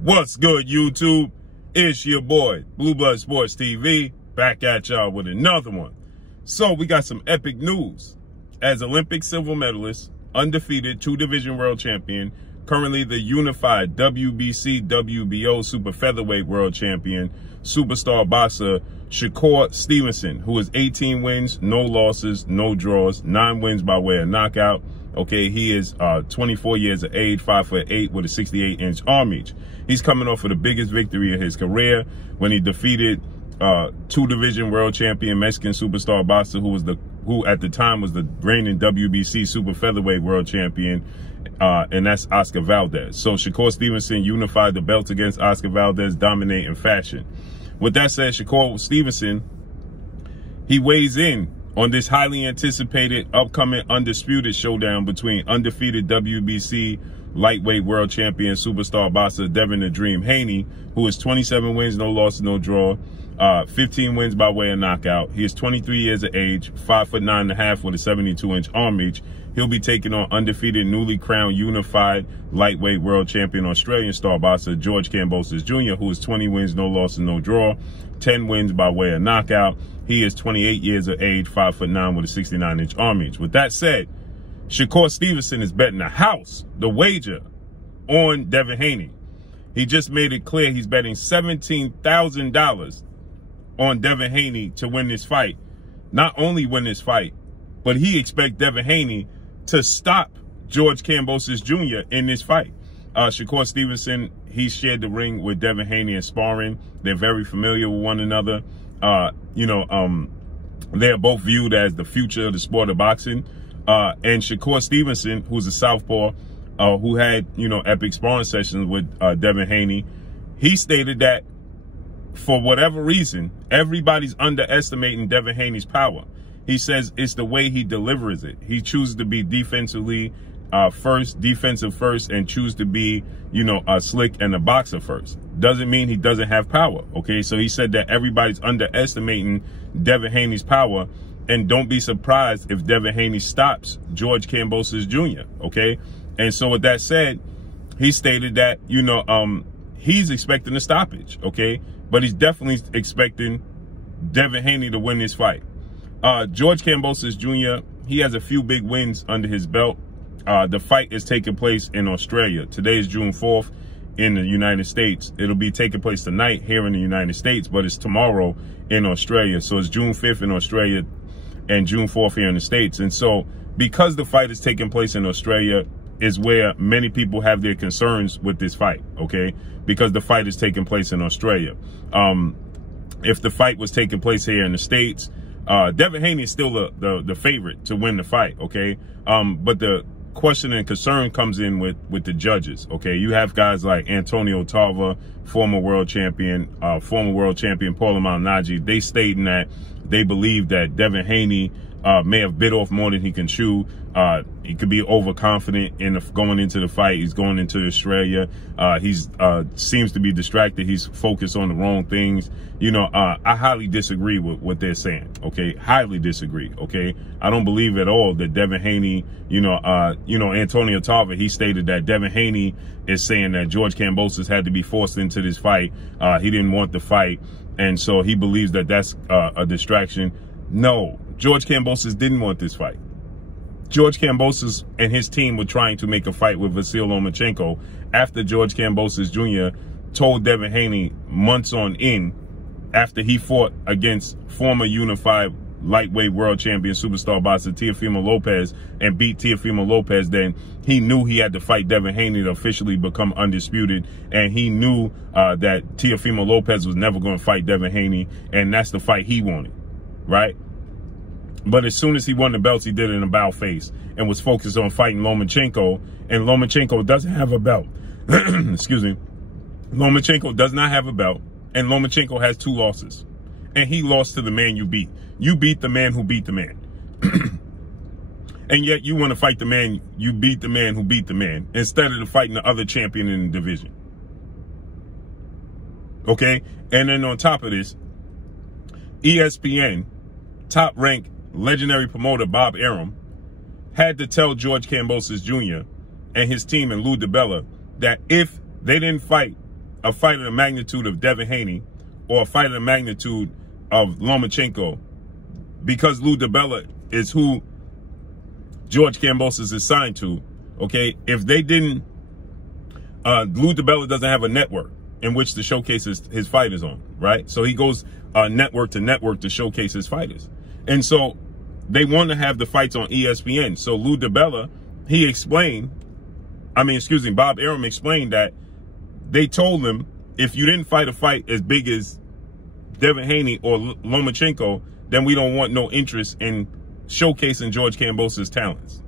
What's good, YouTube? It's your boy, Blue Blood Sports TV, back at y'all with another one. So we got some epic news. As Olympic silver medalist, undefeated two-division world champion, currently the unified WBC WBO super featherweight world champion, superstar boxer Shakur Stevenson, who has 18 wins, no losses, no draws, 9 wins by way of knockout. Okay, he is 24 years of age, 5'8", with a 68-inch arm reach. He's coming off of the biggest victory of his career when he defeated two-division world champion Mexican superstar boxer who at the time was the reigning WBC super featherweight world champion, and that's Oscar Valdez. So Shakur Stevenson unified the belt against Oscar Valdez, dominating fashion. With that said, Shakur Stevenson, he weighs in on this highly anticipated upcoming undisputed showdown between undefeated WBC lightweight world champion superstar boxer Devin "The Dream" Haney, who has 27 wins, no losses, no draw, 15 wins by way of knockout. He is 23 years of age, 5'9.5" with a 72-inch arm reach. He'll be taking on undefeated, newly crowned unified lightweight world champion Australian star boxer George Kambosos Jr., who has 20 wins, no losses, no draw, 10 wins by way of knockout. He is 28 years of age, 5'9" with a 69-inch arm reach. With that said, Shakur Stevenson is betting the wager on Devin Haney. He just made it clear he's betting $17,000 on Devin Haney to win this fight. Not only win this fight, but he expects Devin Haney to stop George Kambosos Jr. in this fight. Shakur Stevenson, he shared the ring with Devin Haney in sparring. They're very familiar with one another. They're both viewed as the future of the sport of boxing. And Shakur Stevenson, who's a southpaw, who had, epic sparring sessions with Devin Haney, he stated that for whatever reason, everybody's underestimating Devin Haney's power. He says it's the way he delivers it. He chooses to be defensive first, and choose to be, a slick and a boxer first. Doesn't mean he doesn't have power, okay? So he said that everybody's underestimating Devin Haney's power, and don't be surprised if Devin Haney stops George Kambosos Jr., okay? And so with that said, he stated that, he's expecting a stoppage, okay? But he's definitely expecting Devin Haney to win this fight. George Kambosos Jr., he has a few big wins under his belt. The fight is taking place in Australia. Today is June 4th in the United States. It'll be taking place tonight here in the United States, but it's tomorrow in Australia. So it's June 5th in Australia and June 4th here in the States. And so because the fight is taking place in Australia is where many people have their concerns with this fight, okay? Because the fight is taking place in Australia. If the fight was taking place here in the States, Devin Haney is still the favorite to win the fight, okay? But the question and concern comes in with the judges, okay? You have guys like Antonio Tarver, former world champion Paul Malignaggi. They stating that they believe that Devin Haney may have bit off more than he can chew. He could be overconfident in going into the fight. He's going into Australia. He's seems to be distracted. He's focused on the wrong things. I highly disagree with what they're saying. Okay, highly disagree. Okay, I don't believe at all that Devin Haney. Antonio Tarver, he stated that Devin Haney is saying that George Kambosos had to be forced into this fight. He didn't want the fight, and so he believes that that's a distraction. No, George Kambosos didn't want this fight. George Kambosos and his team were trying to make a fight with Vasyl Lomachenko after George Kambosos Jr. told Devin Haney months on end, after he fought against former unified lightweight world champion superstar boxer Teofimo Lopez and beat Teofimo Lopez, then he knew he had to fight Devin Haney to officially become undisputed, and he knew that Teofimo Lopez was never going to fight Devin Haney, and that's the fight he wanted, right? But as soon as he won the belts, he did it in a bow face and was focused on fighting Lomachenko. And Lomachenko doesn't have a belt. Excuse me. Lomachenko does not have a belt. And Lomachenko has 2 losses. And he lost to the man you beat. You beat the man who beat the man. And yet you want to fight the man, you beat the man who beat the man, instead of fighting the other champion in the division. Okay? And then on top of this, ESPN, top-ranked legendary promoter Bob Arum had to tell George Kambosos Jr. and his team and Lou DiBella that if they didn't fight a fight of the magnitude of Devin Haney or a fight of the magnitude of Lomachenko, because Lou DiBella is who George Kambosos is signed to, okay? If they didn't, Lou DiBella doesn't have a network in which to showcase his fighters on, right? So he goes network to showcase his fighters. And so they want to have the fights on ESPN. So Lou DiBella, Bob Arum explained that they told him, if you didn't fight a fight as big as Devin Haney or Lomachenko, then we don't want no interest in showcasing George Kambosos' talents.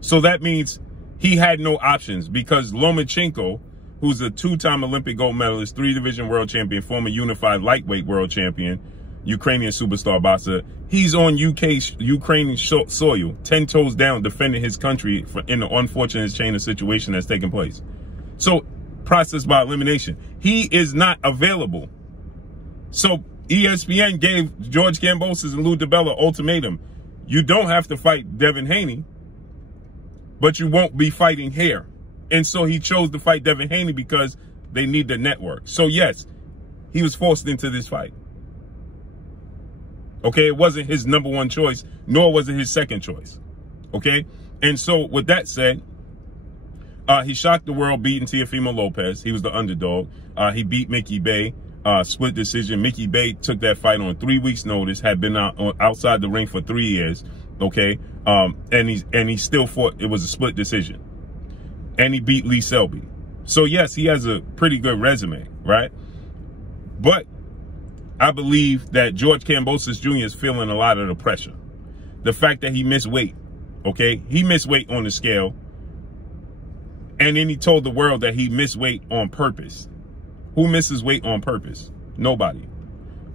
So that means he had no options, because Lomachenko, who's a 2-time Olympic gold medalist, 3-division world champion, former unified lightweight world champion, Ukrainian superstar boxer, he's on Ukrainian soil, 10 toes down, defending his country in the unfortunate chain of situation that's taking place. So, process by elimination. He is not available. So, ESPN gave George Kambosos and Lou DiBella ultimatum. You don't have to fight Devin Haney, but you won't be fighting here. And so he chose to fight Devin Haney because they need the network. So yes, he was forced into this fight. Okay, it wasn't his number one choice, nor was it his second choice. Okay, and so with that said, he shocked the world beating Teofimo Lopez. He was the underdog. He beat Mickey Bay. Split decision. Mickey Bay took that fight on 3 weeks' notice, had been outside the ring for 3 years, okay? And he still fought. It was a split decision. And he beat Lee Selby. So, yes, he has a pretty good resume, right? But I believe that George Kambosos Jr. is feeling a lot of the pressure. The fact that he missed weight, okay? He missed weight on the scale. And then he told the world that he missed weight on purpose. Who misses weight on purpose? Nobody.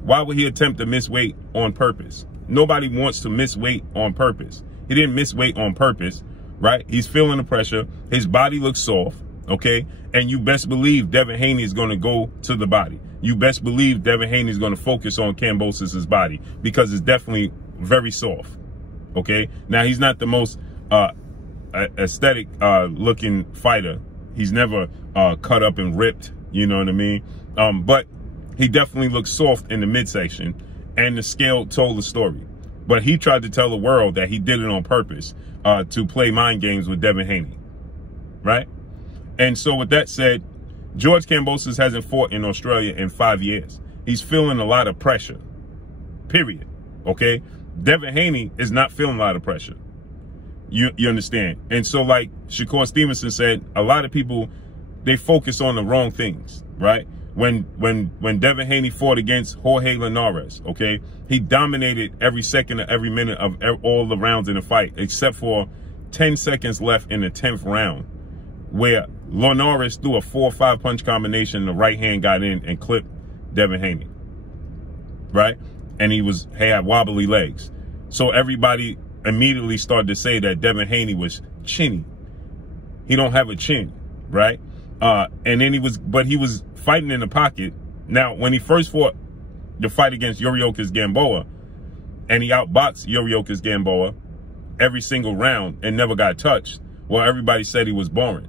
Why would he attempt to miss weight on purpose? Nobody wants to miss weight on purpose. He didn't miss weight on purpose, right? He's feeling the pressure. His body looks soft, okay? And you best believe Devin Haney is going to go to the body. You best believe Devin Haney is going to focus on Kambosos' body, because it's definitely very soft, okay? Now, he's not the most aesthetic looking fighter. He's never cut up and ripped. You know what I mean? But he definitely looks soft in the midsection, and the scale told the story. But he tried to tell the world that he did it on purpose to play mind games with Devin Haney, right? And so with that said, George Kambosos hasn't fought in Australia in 5 years. He's feeling a lot of pressure, period, okay? Devin Haney is not feeling a lot of pressure. You understand? And so like Shakur Stevenson said, a lot of people, they focus on the wrong things, right? When Devin Haney fought against Jorge Linares, okay, he dominated every second of every minute of all the rounds in the fight, except for 10 seconds left in the 10th round, where Linares threw a 4 or 5 punch combination, the right hand got in and clipped Devin Haney, right? And he had wobbly legs. So everybody immediately started to say that Devin Haney was chinny. He don't have a chin, right? And then he was fighting in the pocket. Now, when he first fought the fight against Yuriorkis Gamboa, and he outboxed Yuriorkis Gamboa every single round and never got touched, well, everybody said he was boring.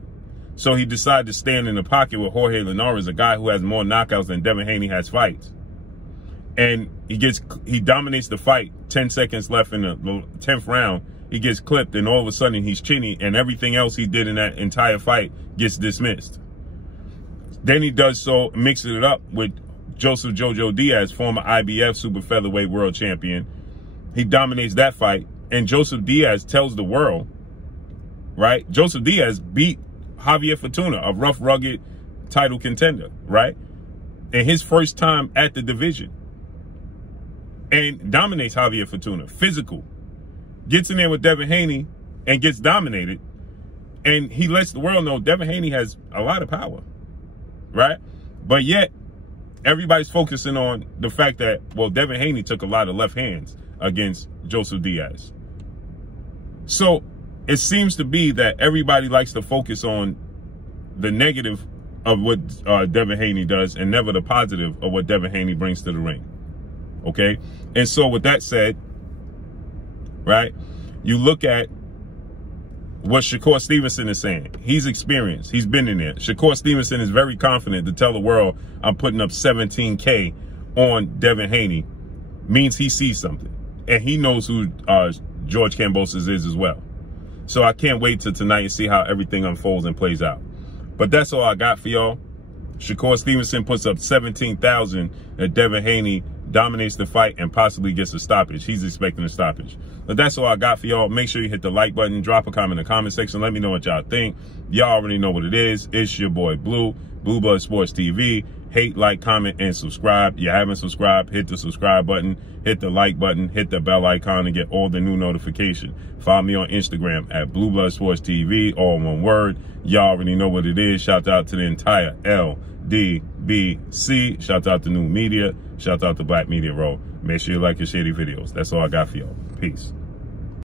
So he decided to stand in the pocket with Jorge Linares, a guy who has more knockouts than Devin Haney has fights. And he dominates the fight, 10 seconds left in the 10th round. He gets clipped, and all of a sudden he's chinny, and everything else he did in that entire fight gets dismissed. Then he does so, mixing it up with Joseph Jojo Diaz, former IBF super featherweight world champion. He dominates that fight, and Joseph Diaz tells the world, right? Joseph Diaz beat Javier Fortuna, a rough, rugged title contender, right? In his first time at the division. And dominates Javier Fortuna, physical. Gets in there with Devin Haney and gets dominated. And he lets the world know Devin Haney has a lot of power, right? But yet, everybody's focusing on the fact that, well, Devin Haney took a lot of left hands against Joseph Diaz. So it seems to be that everybody likes to focus on the negative of what Devin Haney does and never the positive of what Devin Haney brings to the ring. Okay? And so with that said, right, you look at what Shakur Stevenson is saying. He's experienced. He's been in there. Shakur Stevenson is very confident to tell the world I'm putting up 17K on Devin Haney. Means he sees something. And he knows who George Kambosos is as well. So I can't wait till tonight and see how everything unfolds and plays out. But that's all I got for y'all. Shakur Stevenson puts up 17,000 and Devin Haney dominates the fight and possibly gets a stoppage. He's expecting a stoppage. But that's all I got for y'all. Make sure you hit the like button, drop a comment in the comment section. Let me know what y'all think. Y'all already know what it is. It's your boy Blue, Blue Blood Sports TV. Hate, like, comment, and subscribe. You haven't subscribed, hit the subscribe button, hit the like button, hit the bell icon and get all the new notifications. Follow me on Instagram at Blue Blood Sports TV, all one word. Y'all already know what it is. Shout out to the entire LDBC. Shout out to New Media. Shout out to Black Media Row. Make sure you like your shady videos. That's all I got for y'all. Peace.